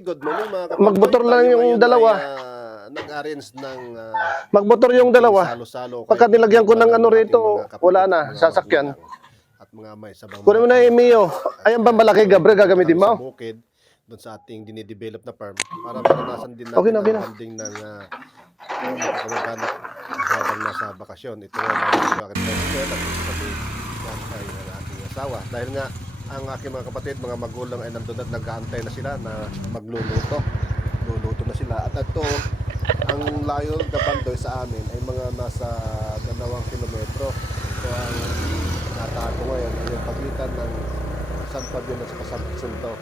good morning mga kapatid. Magmotor lang Tayo yung ngayon dalawa. ay, nag-arrange ng Magmotor yung dalawa. salo-salo. Pagka nilagyan ko ng ano rito, wala na, sasakyan. At mga may sabang Kunin mo na yung Mio. Ayan ba malaki, Gabriel, gagamitin mo? Sa bukid, doon sa ating dinidevelop na farm para maranasan din natin Okay na, okay ang na. banding ng kamag-anak habang nasa bakasyon. Ito nga namin sa aking president at sa kapatid ay ang aking asawa. Dahil nga ang aking mga kapatid, mga magulang ay nandun at nag-aantay na sila na magluluto. Luluto na sila. At ito, ang layo ng Bandoy sa amin ay mga nasa 2 kilometro. Ito ang natago ngayon ay yung pagitan ng San Fabian at saka San Jacinto.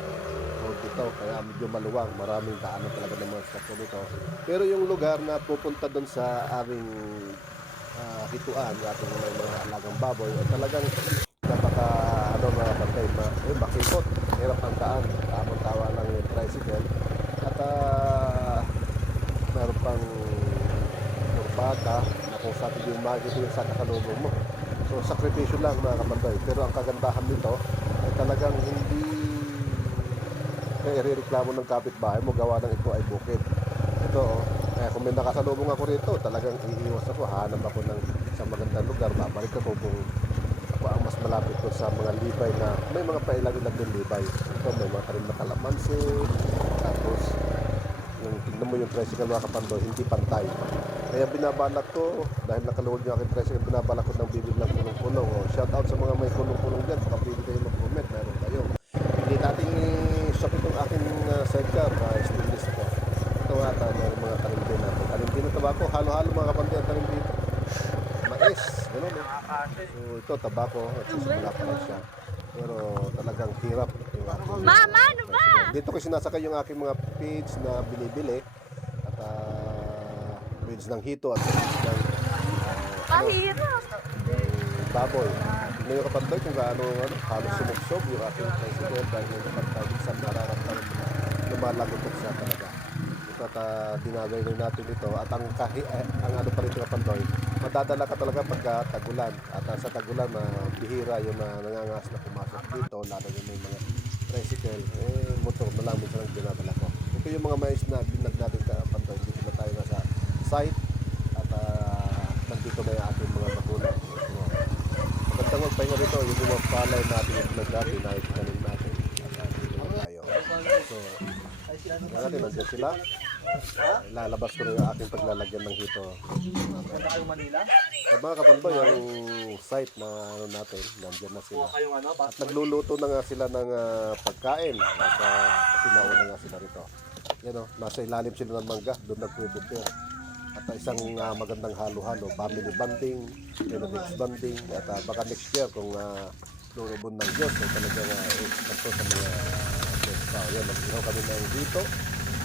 Dito, kaya medyo maluwang, maraming daanan talaga ng mga sasakyan dito. Pero yung lugar na pupunta doon sa aming hituan, ating mga alagang baboy, ay talagang napaka mga bantay, makipot, hirap ang daan, tamang tawa lang yung tricycle. At meron pang kurbada na kung sa atin yung magiging yung sa kakalubong mo. So sakripisyo lang mga kapatid. Pero ang kagandahan nito ay talagang hindi irereklamo ng kapitbahay mo gawa ng ito ay bukid. Ito, kaya kung may nakasalubong ako rito, talagang iiwas ako, hanap ako ng sa magandang lugar, babalik ako kung ako ang mas malapit ko sa mga libay na may mga pailag-ilag ng libay. Ito, may mga tarim na kalamansi, tapos yung tignan mo yung tricycle mga kapandoy, hindi pantay. Kaya binabalak ko, dahil nakaluwag yung aking tricycle, binabalak ko ng bibig ng punong-punong. Shout out sa mga may punong-punong dyan, baka pwede kayo mag-comment, meron kayo. Hindi natin shop itong aking sidecar, stainless ito. Ito nga, may mga tanim din natin. Tanim din ng tabako, halo-halo mga kapandoy ang tanim dito. Mais, gano'n eh. So ito, tabako, at sisimula pa lang siya. Pero talagang hirap. Mama, ano ba? Dito ko sinasakay yung aking mga feeds na binibili. At feeds ng hito at feeds ng Mahirap. baboy. Tingnan yung kapandoy kung gaano halos sumuksog yung aking tricycle dahil yung kapandoy minsan nararamdaman na lumalagotok siya talaga. Ito at dinagay natin ito at ang ano pa rin yung kapandoy, madadala ka talaga pagka tagulan. At sa tagulan, bihira yung nangangas na pumasok dito, lalo yung may mga tricycle, motor na lang minsan ang dinadala ko. Ito yung mga mais na binag natin kapandoy. Dito na tayo nasa site at nandito na yung ating mga magulang. Magandang magpahinga rito, yung mga palay natin yung binag natin, nakikitanin natin. At dito na tayo. So, natin, nandiyan sila. Lalabas ko na yung aking paglalagyan ng hito. Sa mga kapandoy, yung site na ano natin, nandiyan na sila. At nagluluto na nga sila ng pagkain. At kasi nauna nga sila rito. Yan o, nasa ilalim sila ng mangga, doon nagpre-prepare. At isang magandang halo-halo, family bonding, relatives bonding. At baka next year kung lurubon ng Diyos, ay talagang eksperto sa mga tao. Yan, nag-ihaw kami ng dito.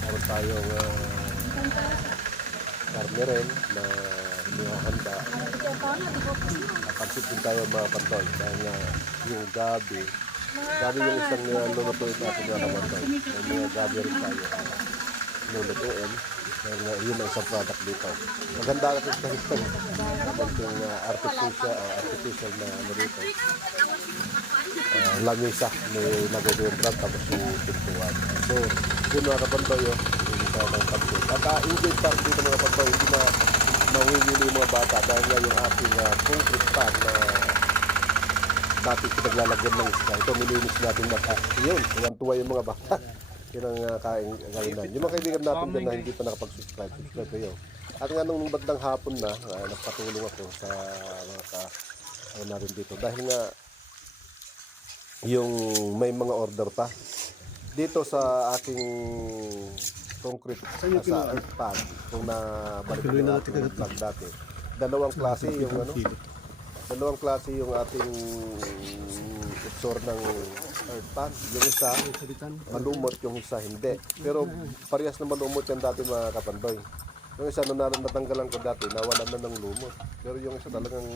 Meron tayong karne rin na hinihahanda. Napansin din tayo mga pantoy dahil yung gabi yung isang lulutuin natin na naman tayo. May mga gabi rin tayo lulutuin dahil yun ang isang product dito. Maganda natin sa ito yung artificial na ano dito. Lamisa, may nagawin brand tapos yung pintuan. So, yun mga kapantoy yung isa ng pagkain. At engage park dito mga kapantoy, hindi na mawinili yung mga bata dahil nga yung ating concrete pad na dati pinaglalagyan ng iska. Ito, nilinis natin na yun. Tuwan-tuwa yung mga bata. Yun ang kainan. Yung mga kaibigan natin dyan na hindi pa nakapag-subscribe, subscribe kayo. At nga nung bandang hapon na, nagpatulong ako sa mga na rin dito. Dahil nga, yung may mga order pa. Dito sa ating concrete, sa earth pad, kung nabalik ko yung ating vlog dati, dalawang klase yung ating itsura ng earth pan. Yung isa malumot, yung isa hindi. Pero parehas na malumot yan dati mga kapandoy. Yung isa nung natanggalan ko dati, nawalan na ng lumot. Pero yung isa talagang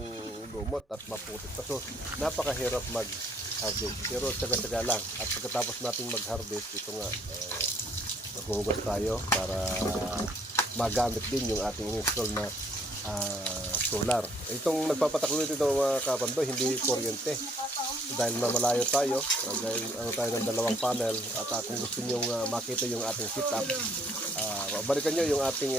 lumot at maputik. So napakahirap mag-harvest. Pero tsaga-tsaga lang. At pagkatapos natin mag-harvest, ito nga, maghuhugas tayo para magamit din yung ating install na solar. Itong nagpapatakbo nito mga kapandoy, hindi kuryente. Dahil na malayo tayo, dahil ano tayo ng dalawang panel, at kung gusto nyo makita yung ating setup, balikan nyo yung ating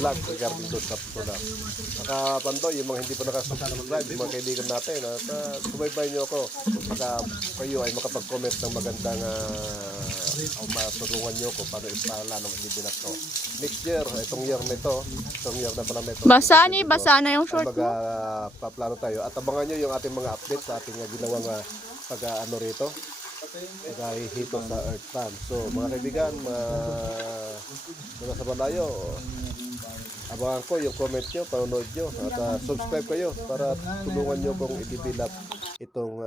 vlog regarding doon sa solar. Mga kapandoy, yung mga hindi pa nakasubscribe, yung mga kaibigan natin, at sumaybay nyo ako, baka kayo ay makapag-comment ng magandang o matulungan nyo kung paano installa ng bibinak to. Next year, itong year na pala nito. Basa na yung short mo. Magpaplano tayo at abangan nyo yung ating mga update sa ating ginawang pag-ano rito, pag-hito sa earth fan. So mga kaibigan, mga sa malayo, abangan ko yung comment nyo, panonood nyo at subscribe kayo para tulungan nyo kung i-develop itong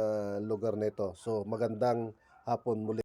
lugar nito. So magandang hapon muli.